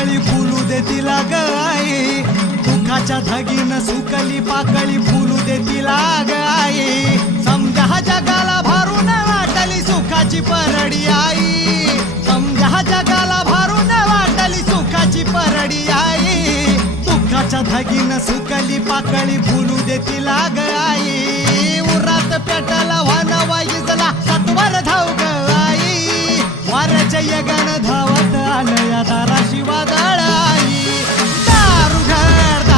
पाकळी फुलू दे तिला ग आई, दुःखाच्या धागीनं सुकली पाकळी फुलू दे तिला ग आई. समजा जगाला भारून वाटली सुखाची परडी आई, समजा जगाला भारून वाटली सुखाची परडी आई. दुःखाच्या धागीनं सुकली पाकळी फुलू दे तिला ग आई. उरात पेटाला वाना वाईजला सत्वर धाव ग आई, वाऱ्याच्या यगानं धावत आलं या दारात